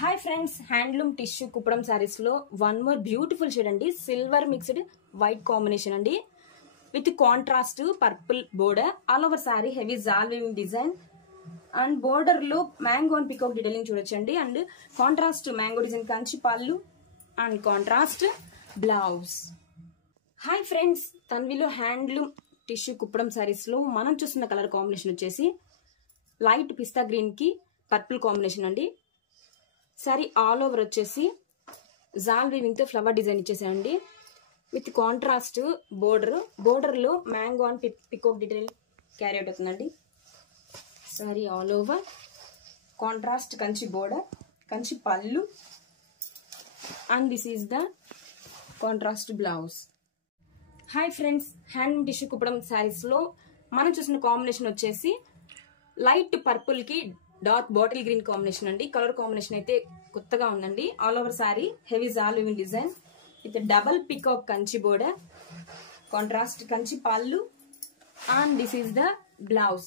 Hi friends, handloom tissue Kuppadam saris లో one more beautiful shade అండి. Silver mixed white combination అండి, with contrast purple border. All over sari heavy జాల్ weaving design and border లో mango and peacock detailing చూడొచ్చండి. And contrast mango design Kanchi పళ్ళు and contrast blouse. Hi friends, తన్విలో handloom tissue Kuppadam saris లో మనం చూస్తున్న కలర్ కాంబినేషన్ వచ్చేసి లైట్ పిస్తా గ్రీన్ కి పర్పుల్ కాంబినేషన్ అండి. సారీ ఆల్ ఓవర్ వచ్చేసి జాల్ వీవింగ్ తో ఫ్లవర్ డిజైన్ ఇచ్చేసాయండి, విత్ కాంట్రాస్ట్ బోర్డర్ లో mango and peacock detail carry out అవుతుందండి. Sari all over contrast Kanchi border, Kanchi పళ్ళు and this is the contrast blouse. Hi friends, handloom tissue Kuppadam saris లో మనం చూసిన కాంబినేషన్ వచ్చేసి లైట్ పర్పుల్ కి డార్క్ బాటిల్ గ్రీన్ కాంబినేషన్ అండి. కలర్ కాంబినేషన్ అయితే కొత్తగా ఉందండి. ఆల్ ఓవర్ సారీ హెవీ జాల్ weaving design with double peacock Kanchi border, contrast Kanchi పళ్ళు and this is the blouse.